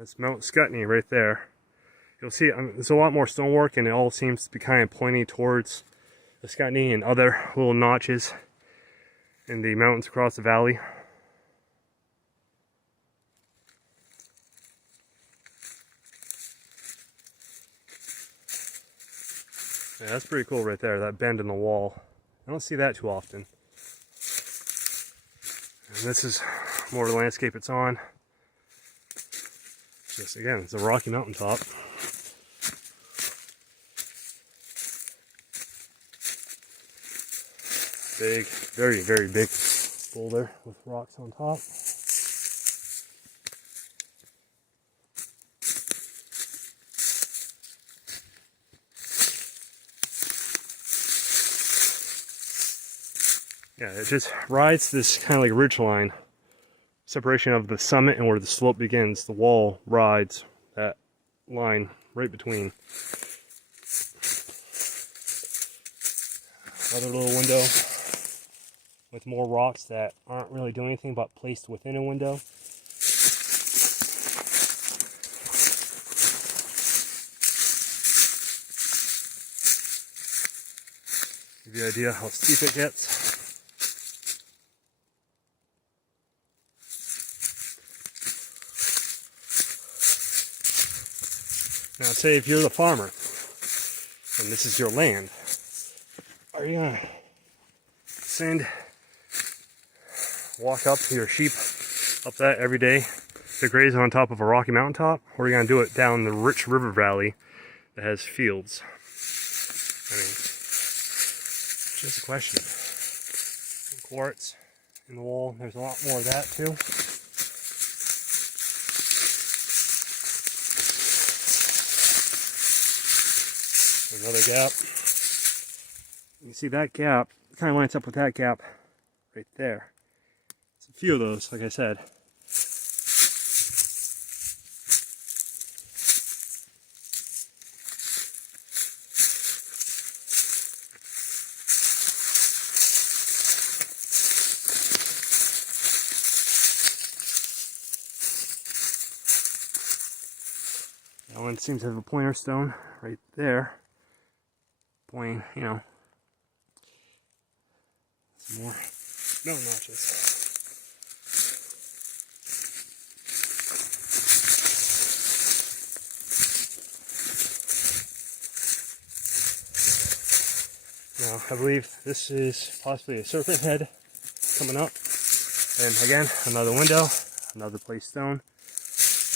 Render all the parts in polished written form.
That's Mount Scutney right there. You'll see there's a lot more stonework, and it all seems to be kind of pointing towards the Scutney and other little notches in the mountains across the valley. Yeah, that's pretty cool right there, that bend in the wall. I don't see that too often. And this is more of the landscape it's on. Just again, it's a rocky mountaintop. Big, very, very big boulder with rocks on top. Yeah, it just rides this kind of like ridge line, separation of the summit and where the slope begins. The wall rides that line right between. Another little window with more rocks that aren't really doing anything but placed within a window. Give you an idea how steep it gets. Now say if you're the farmer and this is your land, are you gonna walk up your sheep up that every day to graze on top of a rocky mountaintop, or are you gonna do it down the rich river valley that has fields? I mean, just a question. Quartz in the wall, there's a lot more of that too. Another gap. You see that gap kind of lines up with that gap right there. It's a few of those, like I said. That one seems to have a pointer stone right there. Pointing, you know, some more mountain notches. Now, I believe this is possibly a serpent head coming up. And again, another window, another placed stone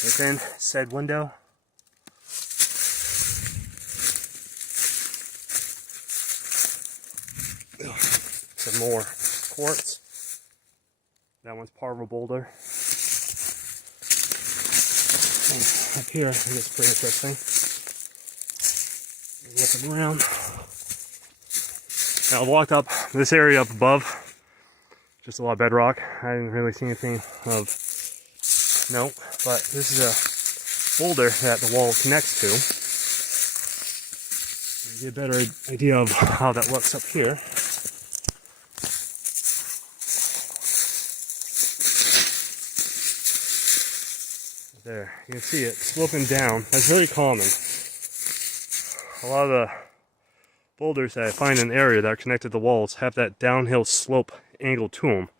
within said window. Some more quartz. That one's part of a boulder. And up here, it gets pretty interesting. Looking around. Now I've walked up this area up above. Just a lot of bedrock. I didn't really see anything of note, but this is a boulder that the wall connects to. You get a better idea of how that looks up here. There, you can see it sloping down. That's very common. A lot of the boulders that I find in the area that are connected to walls have that downhill slope angle to them.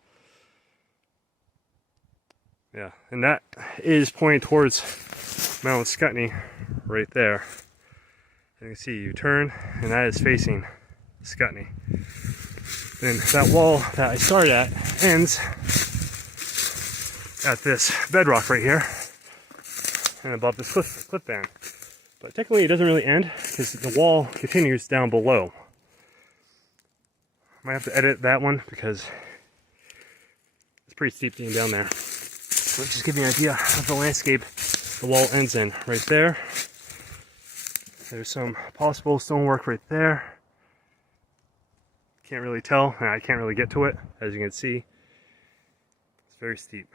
Yeah, and that is pointing towards Mount Scutney right there. And you can see you turn, and that is facing Scutney. Then that wall that I started at ends at this bedrock right here. And above this cliff band. But technically it doesn't really end because the wall continues down below. Might have to edit that one because it's pretty steep getting down there. But just give you an idea of the landscape the wall ends in. Right there. There's some possible stonework right there. Can't really tell, and I can't really get to it, as you can see. It's very steep.